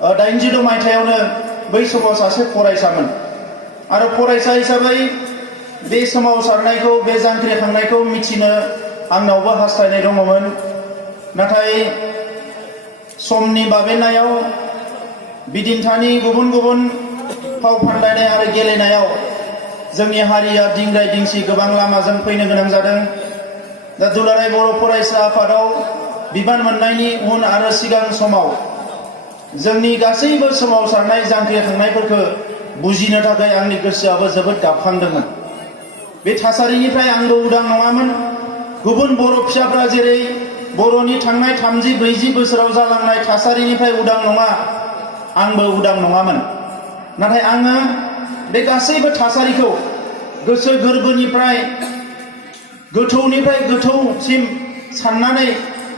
86 मायथाइयावनो बै समाव सासे फरायसामोन आरो फरायसा हिसाबै बे सोमावसारनायखौ बे जांख्रिखांनायखौ मिथिनो आंनावबो हास्थायनाय दङमोन। नाथाय समनि बाबेननायाव बिदिन्थानि गुबुन गुबुन फाव फान्दायनाय आरो गेलेनायाव जोंनि हारिया दिंग्राय दिंसि गोबां लामाजों फैनो गोनां जादों। दा दुलाराय बर' फरायसा आफादाव बिबान मोननायनि उन आरो सिगां समाव जोंनि गासैबो सोमावसारनाय जांख्रिखांनायफोरखौ बुजिनो थाखाय आंनि गोसोआबो जोबोद गाबखांदोंमोन। बे थासारिनिफ्राय आंबो उदां नङामोन। गुबुन बर' फिसाफ्रा जेरै बर'नि थांनाय 30-40 बोसोराव जालांनाय थासारिनिफ्राय उदां नङा, आंबो उदां नङामोन। नाथाय आङो बे गासैबो थासारिखौ गोसो गोरबोनिफ्राय गोथौनिफ्राय गोथौसिम साननानै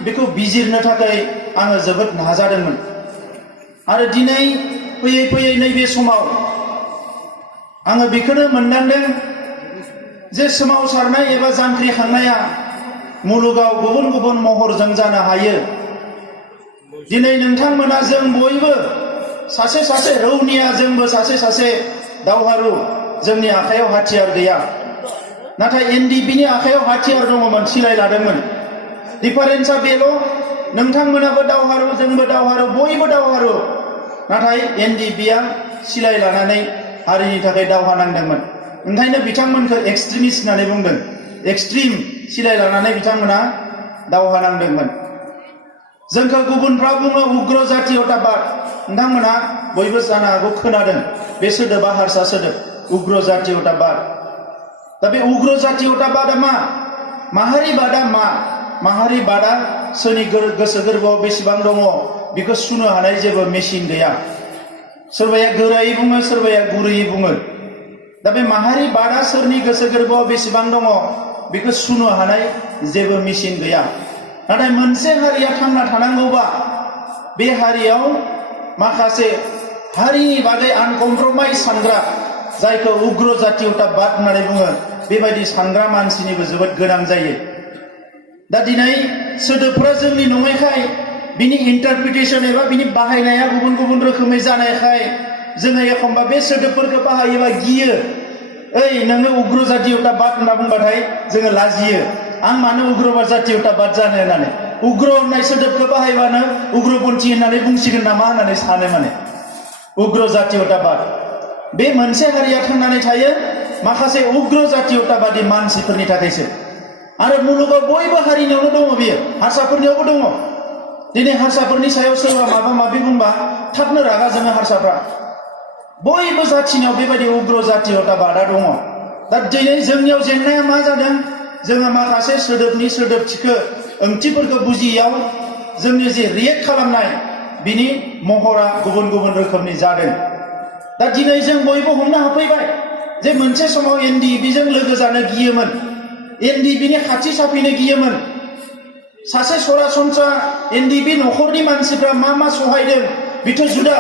बेखौ बिजिरनो थाखाय आङो जोबोद नाजादोंमोन। आरो दिनै फैयै फैयै नैबे समाव आङो बेखौनो मोनदांदों जे सोमावसारनाय एबा जांख्रिखांनाया मुलुगाव गुबुन गुबुन महरजों जानो हायो। दिनै नोंथांमोना जों बयबो सासे सासे रौनिया, जोंबो सासे सासे दावहारु। जोंनि आखायाव हाथियार गैया, नाथाय एनडिपिनि आखायाव हाथियार दङमोन, सिलाय लादोंमोन। डिफारेन्सआ बेल', नोंथांमोनाबो दावहारु, जोंबो दावहारु, बयबो दावहारु। नाथाय एनडिपिआ सिलाय लानानै हारिनि थाखाय दावहा नांदोंमोन। ओंखायनो बिथांमोनखौ एक्सट्रिमिस्ट होननानै बुंदों। एक्सट्रिम सिलाय लानानै बिथांमोना दावहा नांदोंमोन। जोंखौ गुबुनफ्रा बुङो उग्र जातीयताबाद। नोंथांमोना बयबो जानो हागौ खोनादों, बे सोदोबा हारसा सोदोब, उग्र जातीयताबाद। दा बे उग्र जातीयताबादा मा? माहारिबादा मा? माहारिबादा सोरनि गोसो गोरबोआव बेसेबां दङ बेखौ सुनो हानाय जेबो मेसिन गैया। सोरबाया गोरायै बुङो, सोरबाया गुरैयै बुङो। दा बे माहारिबादा सोरनि गोसो गोरबोआव बेसेबां दङ बेखौ सुनो हानाय जेबो मेसिन गैया। नाथाय मोनसे हारिया थांना थानांगौबा बे हारियाव माखासे हारिनि बागै आनकमप्रमाइज सानग्रा, जायखौ उग्र जातीयताबाद होननानै बुङो, बेबायदि सानग्रा मानसिनिबो जोबोद गोनां जायो। दा दिनै सोदोबफ्रा जोंनि नङैखाय बिनि इन्टारप्रिटेसन एबा बिनि बाहायनाया गुबुन गुबुन रोखोमै जानायखाय जोङो एखम्बा बे सोदोबफोरखौ बाहायोबा गियो। ओइ नोङो उग्र जातीयताबाद होनना बुंबाथाय जोङो लाजियो। आं मानो उग्र जातीयताबाद जानो होननानै, उग्र होननाय सोदोबखौ बाहायबानो उग्रपन्थी होननानै बुंसिगोन नामा होननानै सानो। माने उग्र जातीयताबाद, बे मोनसे हारिया थांनानै थायो माखासे उग्र जातीयताबादी मानसिफोरनि थाखायसो। आरो मुलुगाव बयबो हारिनियावनो दङ, बेयो हारसाफोरनियावबो दङ। दिनै हारसाफोरनि सायाव सोरबा माबा माबि बुंबा थाबनो रागा जोङो हारसाफ्रा। बयबो जाथिनियाव बेबायदि उग्र जातीयताबादा दङ। दा दिनै जोंनियाव जेंनाया मा जादों? जोङो माखासे सोदोबनि सोदोबथिखौ, ओंथिफोरखौ बुजियाव जोंनि जे रियेक्ट खालामनाय बिनि महरा गुबुन गुबुन रोखोमनि जादों। दा दिनै जों बयबो हमनो हाफैबाय जे मोनसे समाव एनडिपिजों लोगो जानो गियोमोन, एनडिपिनि खाथि साफैनो गियोमोन। सासे सरासनस्रा एनडिपि न'खरनि मानसिफ्रा मा मा सहायदों बेथ' जुदा।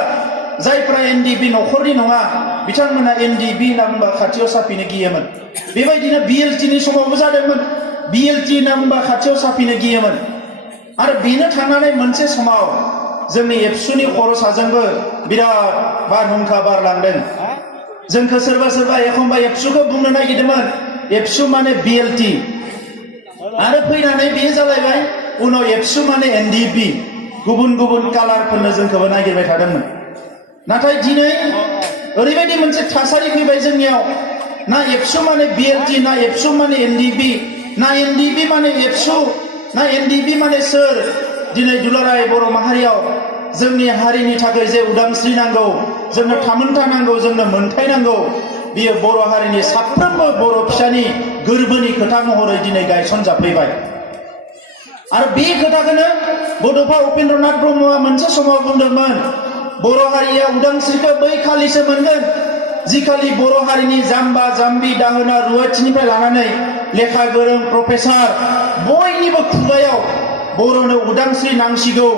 जायफ्रा एनडिपि न'खरनि नङा बिथांमोना एनडिपि होनना बुंबा खाथियाव साफैनो गियोमोन। बेबायदिनो बिएलटिनि समावबो जादोंमोन। बिएलटि होनना बुंबा खाथियाव साफैनो गियोमोन। आरो बेनो थांनानै मोनसे समाव जोंनि एबसुनि खर' साजोंबो बिराद बारहुंखा बारलांदों। जोंखौ सोरबा सोरबा एखम्बा एबसुखौ बुंनो नागिरदोंमोन, एबसु माने बिएलटि। आरो फैनानै बेयो जालायबाय उनाव एबसु माने एनडिपि। गुबुन गुबुन कालारफोरनो जोंखौबो नागिरबाय थादोंमोन। नाथाय दिनै ओरैबायदि मोनसे थासारि फैबाय जोंनियाव, ना एबसु माने बिएलटि, ना एबसु माने एनडिपि, ना एनडिपि माने एबसु, ना एनडिपि माने सोर। दिनै दुलाराय बर' माहारियाव जोंनि हारिनि थाखाय जे उदांस्रि नांगौ, जोंनो थामोनथा नांगौ, जोंनो मोनथाय नांगौ, बियो बर' हारिनि साफ्रोमबो बर' फिसानि गोरबोनि खोथा महरै दिनै गायसनजाफैबाय। आरो बे खोथाखौनो बड'फा उपेन्द्रनाथ ब्रह्मआ मोनसे समाव बुंदोंमोन, बर' हारिया उदांस्रिखौ बै खालिसो मोनगोन जिखालि बर' हारिनि जाम्बा जाम्बि दाहोना रुवाथिनिफ्राय लानानै लेखा गोरों प्रफेसार बयनिबो खुगायाव बर'नो उदांस्रि नांसिगौ।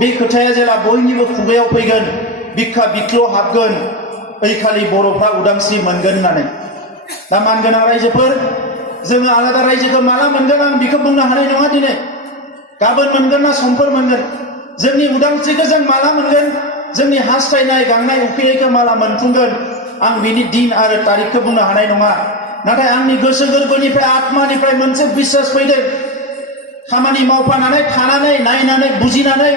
बे खोथाया जेला बयनिबो खुगायाव फैगोन, बिखा बिख्ल' हाबगोन, ओइखालि बर'फ्रा उदांस्रि मोनगोन होननानै। दा मानगोनां रायजोफोर, जोङो आलादा रायजोखौ माला मोनगोन आं बेखौ बुंनो हानाय नङा। दिनै गाबोन मोनगोन ना समफोर मोनगोन, जोंनि उदांस्रिखौ जों माला मोनगोन जोंनि हास्थायनाय गांनाय उखैनायखौ माला मोनफुंगोन आं बिनि दिन आरो तारिखखौ बुंनो हानाय नङा नाथाय आंनि गोसो गोरबोनिफ्राय आत्मानिफ्राय मोनसे बिश्वास फैदों खामानि मावफानानै थानानै नायनानै बुजिनानै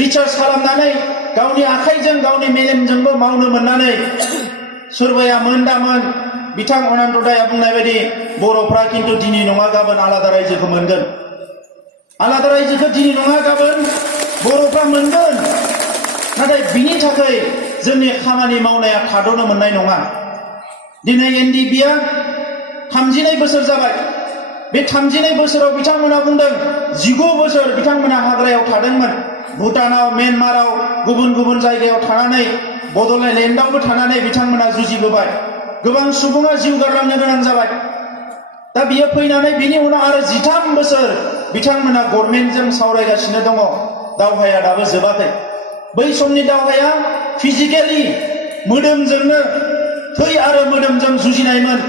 रिसार्च खालामनानै गावनि आखाइजों गावनि मेलेमजोंबो मावनो मोननानै सोरबाया मोनदामोन बिथां अनन्तदाया बुंनाय बायदि बर'फ्रा खिन्थु दिनै नङा गाबोन आलादा रायजोखौ मोनगोन आलादा रायजोखौ दिनै नङा गाबोन बर'फ्रा मोनगोन नाथाय बिनि थाखाय जोंनि खामानि मावनाया थाद'नो मोननाय नङा दिनै एनडिएफबिआ 32 बोसोर जाबाय बे 32 बोसोराव बिथांमोना बुंदों 19 बोसोर बिथांमोना हाग्रायाव थादोंमोन भुटानाव म्यानमाराव गुबुन गुबुन जायगायाव थानानै बड'लेण्डआवबो थानानै बिथांमोना जुजिबोबाय गोबां सुबुङा जिउ गारलांनो गोनां जाबाय दा बियो फैनानै बिनि उनाव आरो 13 बोसोर बिथांमोना गभर्नमेन्टजों सावरायगासिनो दङ दावहाया दाबो जोबाखै बै समनि दावहाया फिजिकेलि मोदोमजोंनो थै आरो मोदोमजों जुजिनायमोन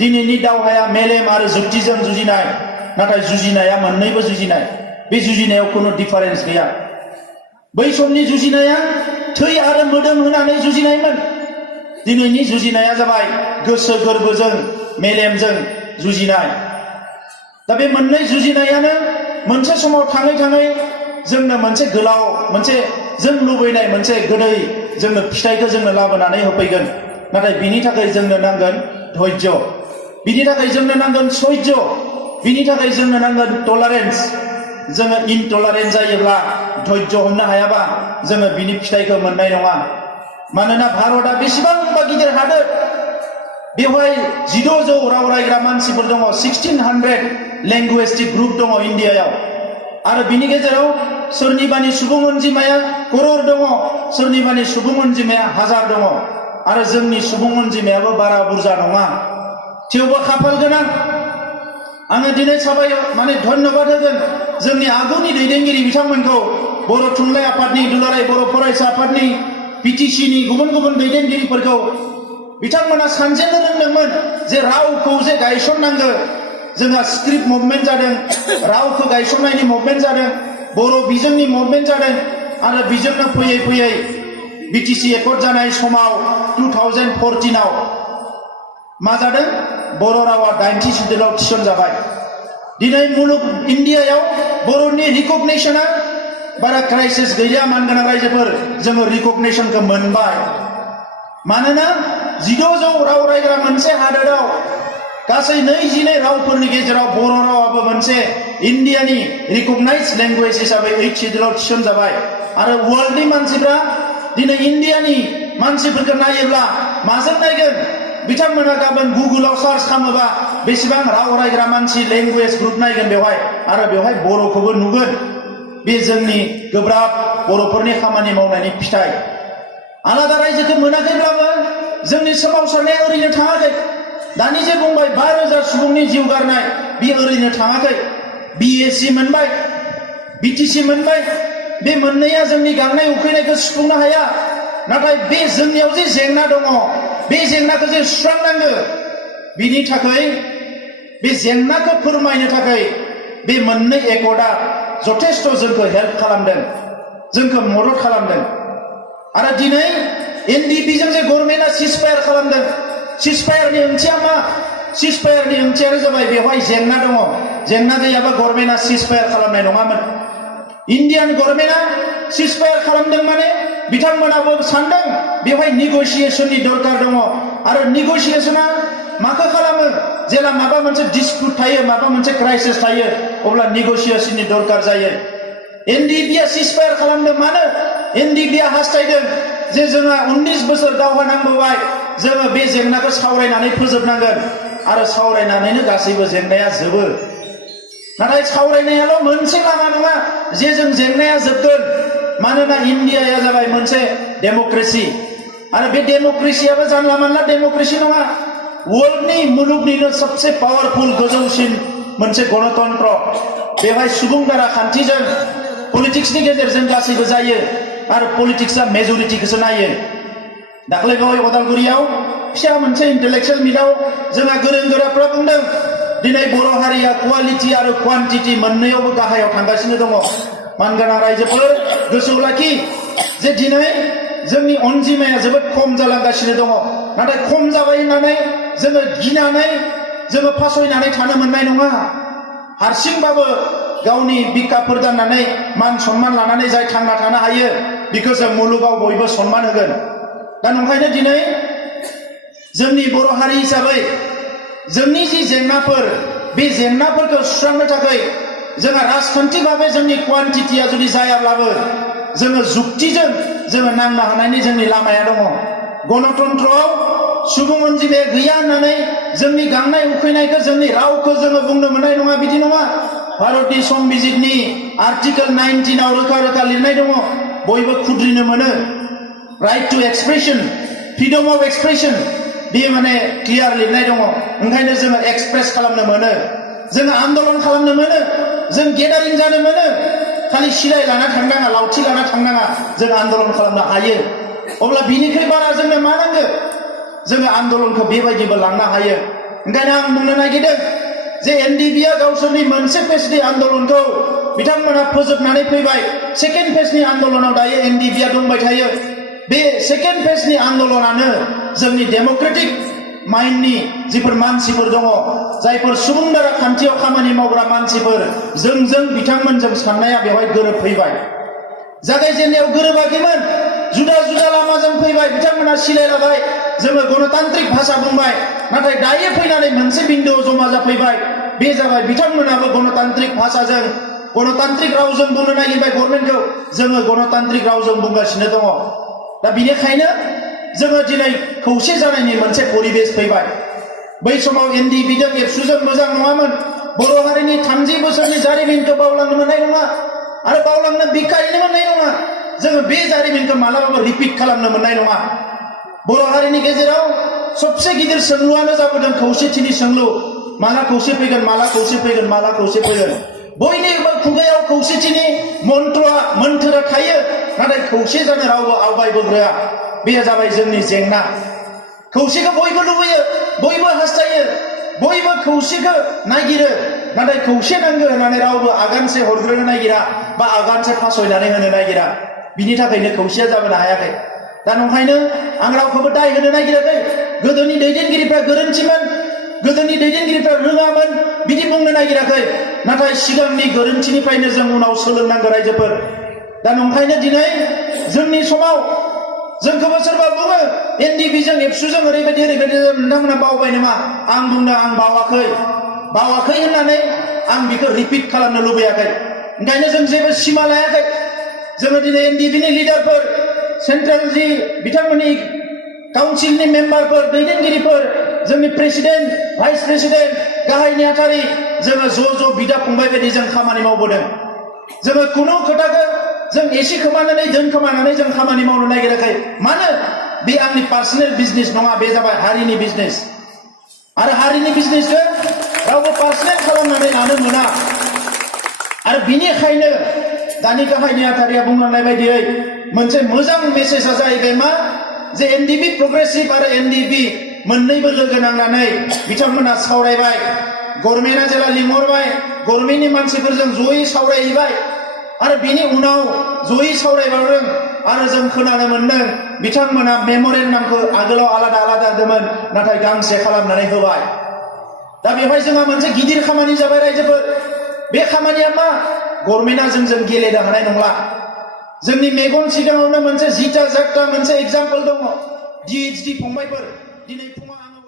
दिनैनि दावहाया मेलेम आरो जुक्तिजों जुजिनाय नाथाय जुजिनाया मोननैबो जुजिनाय बे जुजिनायाव कोनो डिफारेन्स गैया बै समनि जुजिनाया थै आरो मोदोम होनानै जुजिनायमोन दिनैनि जुजिनाया जाबाय गोसो गोरबोजों मेलेमजों जुजिनाय दा बे मोननै जुजिनायानो मोनसे समाव थाङै थाङै जोंनो मोनसे गोलाव मोनसे जों लुबैनाय मोनसे गोदै जोंनो फिथाइखौ जोंनो लाबोनानै होफैगोन नाथाय बिनि थाखाय जोंनो नांगोन धैर्य बिनि थाखाय जोंनो नांगोन सैज्य बिनि थाखाय जोंनो नांगोन टलारेन्स जोङो इनटलारेन्ट जायोब्ला धैर्य हमनो हायाबा जोङो बिनि फिथाइखौ मोननाय नङा मानोना भारतआ बेसेबांबा गिदिर हादोर बेवहाय 1600 राव रायग्रा मानसिफोर दङ 1600 लेंगुवेजटिक ग्रुप दङ इन्डियायाव आरो बिनि गेजेराव सोरनिबानि सुबुं अनजिमाया करोड़ दङ सोरनिबानि सुबुं अनजिमाया हाजार दङ आरो जोंनि सुबुं अनजिमायाबो बारा बुरजा नङा थेवबो खाफाल गोनां आङो दिनै धन्यबाद होगोन जोंनि आगुनि दैदेनगिरि बिथांमोनखौ बर' थुनलाइ आफादनि दुलाराय बर' फरायसा आफादनि बिटिसिनि गुबुन गुबुन दैदेनगिरिफोरखौ बिथांमोना सानजेननो रोंदोंमोन जे रावखौ जे गायसननांगौ जोंहा स्क्रिप्ट मुभमेन्ट जादों रावखौ गायसननायनि मुभमेन्ट जादों बर' बिजोंनि मुभमेन्ट जादों आरो बिजोंनो फैयै फैयै बिटिसि एकर्ड जानाय समाव 2014 मा जादों बर' रावा 90 सिडुलाव थिसनजाबाय दिनै मुलुग इन्डियायाव बर'नि रिकगनिशना बारा क्राइसिस गैया मानगोनां रायजोफोर जोङो रिकगनिशनखौ मोनबाय मानोना 1600 राव रायग्रा मोनसे हादोराव गासै 22 रावफोरनि गेजेराव बर' रावाबो मोनसे इन्डियानि रिकगनाइज लेंगुवेज हिसाबै 8 सिडुलाव थिसनजाबाय आरो वर्ल्डनि मानसिफ्रा दिनै इन्डियानि मानसिफोरखौ नायोब्ला माजों नायगोन बिथांमोना गाबोन गुगोलाव सार्च खालामोबा बेसेबां राव रायग्रा मानसि लेंगुवेज ग्रुप नायगोन बेवहाय आरो बेवहाय बर'खौबो नुगोन बे जोंनि गोब्राब बर'फोरनि खामानि मावनायनि फिथाइ आलादा रायजोखौ मोनाखैब्लाबो जोंनि सोमावसारनाया ओरैनो थाङाखै दानि जे बुंबाय 5000 सुबुंनि जिउ गारनाय बे ओरैनो थाङाखै बिएसि मोनबाय बिटिसि मोनबाय बे मोननैया जोंनि गांनाय उखैनायखौ सुफुंनो हाया नाथाय बे जोंनियाव जे जेंना दङ बे जेंनाखौ जे सुस्रांनांगौ बिनि थाखाय बे जेंनाखौ फोरमायनो थाखाय बे मोननै एकर्डआ जथेस्थ जोंखौ हेल्प खालामदों जोंखौ मदद खालामदों आरो दिनै एनडिएफबि जों जे गभर्नमेन्टआ सिजफायार खालामदों सिजफायारनि ओंथिया मा सिजफायारनि ओंथियानो जाबाय बेवहाय जेंना दङ जेंना गैयाबा गभर्नमेन्टआ सिजफायार खालामनाय नङामोन इन्डियान गभर्नमेन्टआ सिजफायार खालामदों माने बिथांमोनाबो सानदों बेवहाय निगोसिएशननि दरकार दङ आरो निगोसिएशना माखौ खालामो जेला माबा मोनसे डिसप्युट थायो माबा मोनसे क्राइसिस थायो अब्ला निगोसिएशननि दरकार जायो एनडिएफबिआ सिजफायार खालामदों मानो एनडिएफबिआ हास्थायदों जे जोंहा 19 बोसोर दावहा नांबोबाय जोङो बे जेंनाखौ सावरायनानै फोजोबनांगोन आरो सावरायनानैनो गासैबो जेंनाया जोबो नाथाय सावरायनायाल' मोनसे लामा नङा जे जों जेंनाया जोबगोन मानोना इन्डियाया जाबाय मोनसे डेमोक्रेसि आरो बे डेमोक्रेसियाबो जानला मानला डेमोक्रेसि नङा वर्ल्डनि मुलुगनिनो सबसे पावारफुल गोजौसिन मोनसे गणतन्त्र बेवहाय सुबुं दारा खान्थिजों पलिटिक्सनि गेजेरजों गासैबो जायो आरो पलिटिक्सआ मेजरिटिखौसो नायो दाख्लै बावै उदालगुरियाव फिसा मोनसे इन्टेलेक्चुयेल मिटआव जोंहा गोरों गोराफ्रा बुंदों दिनै बर' हारिया क्वालिटि आरो क्वान्टिटि मोननैयावबो गाहायाव थांगासिनो दङ मानगोनां रायजोफोर गोसोआव लाखि जे दिनै जोंनि अनजिमाया जोबोद खम जालांगासिनो दङ नाथाय खम जाबाय होननानै जोङो गिनानै जोङो फासयनानै थानो मोननाय नङा हारसिंबाबो गावनि बिखाफोर दाननानै मान सन्मान लानानै जाय थांना थानो हायो बेखौ जों मुलुगाव बयबो सन्मान होगोन दा नंखायनो दिनै जोंनि बर' हारि हिसाबै जोंनि जि जेंनाफोर बे जेंनाफोरखौ सुस्रांनो थाखाय जोंहा राजखान्थि भाबै जोंनि क्वान्टिटिया जुदि जायाब्लाबो जोङो जुक्तिजों जोङो नांनो हानायनि जोंनि लामाया दङ गणतन्त्रआव सुबुं अनजिमाया गैया होननानै जोंनि गांनाय उखैनायखौ जोंनि रावखौ जोङो बुंनो मोननाय नङा बिदि नङा भारतनि संबिजितनि आर्टिकेल 19 आव रोखा रोखा लिरनाय दङ बयबो खुद्रिनो मोनो right to expression freedom of expression बेयो माने क्लियार लिरनाय दङ ओंखायनो जोङो एक्सप्रेस खालामनो मोनो जोङो आन्दोलन खालामनो मोनो जों गेदारिं जानो मोनो खालि सिलाय लाना थांनाङा लावथि लाना थांनाङा जों आन्दोलन खालामनो हायो अब्ला बिनिख्रुइ बारा जोंनो मा नांगौ जोङो आन्दोलनखौ बेबायदिबो लांनो हायो ओंखायनो आं बुंनो नागिरदों जे एनडिबिआ गावसोरनि मोनसे फेजनि आन्दोलनखौ बिथांमोना फोजोबनानै फैबाय सेकेन्ड फेजनि आन्दोलनाव दायो एनडिबिआ दंबाय थायो बे सेकेन्ड फेजनि आन्दोलनानो जोंनि डेमोक्रेटिक माइन्डनि जिफोर मानसिफोर दङ जायफोर सुबुं दारा खान्थियाव खामानि मावग्रा मानसिफोर जों बिथांमोनजों साननाया बेवहाय गोरोबफैबाय जागायजेननायाव गोरोबाखैमोन जुदा जुदा लामाजों फैबाय बिथांमोना सिलायलाबाय जोङो गणतान्त्रिक भाषा बुंबाय नाथाय दायो फैनानै मोनसे बिन्दोआव जमा जाफैबाय बे जाबाय बिथांमोनाबो गणतान्त्रिक भाषाजों गणतान्त्रिक रावजों बुंनो नागिरबाय गभर्नमेन्टखौ जोङो गणतान्त्रिक रावजों बुंगासिनो दङ दा बेनिखायनो जोङो दिनै खौसे जानायनि मोनसे परिबेस फैबाय बै समाव एनडिबिजों एबसुजों मोजां नङामोन बर' हारिनि 30 बोसोरनि जारिमिनखौ बावलांनो मोननाय नङा आरो बावलांनो बिखायनो मोननाय नङा जोङो बे जारिमिनखौ मालाबाबो रिपिट खालामनो मोननाय नङा बर' हारिनि गेजेराव सबसे गिदिर सोंलुआनो जाबोदों खौसेथिनि सोंलु माला खौसे फैगोन माला खौसे फैगोन माला खौसे फैगोन बयनिबो खुगायाव खौसेथिनि मन्त्रआ मोन्थोरा थायो नाथाय खौसे जानो रावबो आवगायबोग्राया बे जाबाय जोंनि जेंना खौसेखौ बयबो लुबैयो बयबो हास्थायो बयबो खौसेखौ नागिरो नाथाय खौसे नांगौ होननानै रावबो आगानसे हरग्रोनो नागिरा बा आगानसे फासयनानै होनो नागिरा बिनि थाखायनो खौसेया जाबोनो हायाखै दा नंखायनो आं रावखौबो दाय होनो नागिराखै गोदोनि दैदेनगिरिफ्रा गोरोन्थिमोन गोदोनि दैदेनगिरिफ्रा रोङामोन बिदि बुंनो नागिराखै नाथाय सिगांनि गोरोन्थिनिफ्रायनो जों उनाव सोलोंनांगौ रायजोफोर दा नंखायनो दिनै जोंनि समाव जोंखौबो सोरबा बुङो एनडिबिजों एबसुजों ओरैबायदि नोंथांमोना बावबाय नामा आं बुंदों आं बावाखै होननानै आं बेखौ रिपिट खालामनो लुबैयाखै ओंखायनो जों जेबो सिमा लायाखै जोङो दिनै एनडिबिनि लिडारफोर सेन्ट्रेल जि बिथांमोननि काउन्सिलनि मेम्बारफोर दैदेनगिरिफोर जोंनि प्रेसिडेन्ट भाइस प्रेसिडेन्ट गाहाय नेहाथारि जोङो ज' बिदा फंबाय बायदि जों खामानि मावबोदों जोङो खुनु खोथाखौ जों एसे खोमानानै दोनखोमानानै जों खामानि मावनो नागिराखै मानो बे आंनि पार्सनेल बिजनेस नङा बे जाबाय हारिनि बिजनेस आरो हारिनि बिजनेसखौ रावबो पार्सनेल खालामनानै लानो मोना आरो बिनिखायनो दानि गाहाय नेहाथारिया बुंलांनाय बायदियै मोनसे मोजां मेसेजआ जाहैबाय मा जे एनडिबि प्रग्रेसिभ आरो एनडिबि मोननैबो लोगो नांनानै बिथांमोना सावरायबाय गभर्नमेन्टआ जेला लिंहरबाय गभर्नमेन्टनि मानसिफोरजों जयै सावरायहैबाय आरो बिनि उनाव जयै सावरायबावदों आरो जों खोनानो मोनदों बिथांमोना मेम'रेन्डामखौ आगोलाव आलादा होदोंमोन नाथाय गांसे खालामनानै होबाय दा बेवहाय जोंहा मोनसे गिदिर खामानि जाबाय रायजोफोर बे खामानिया मा गभर्नमेन्टआ जोंजों गेलेनो हानाय नंला जोंनि मेगन सिगाङावनो मोनसे जिता जागता मोनसे एग्जाम्पल दङ डिएचडि फंबायफोर दिनै फुङाव आङो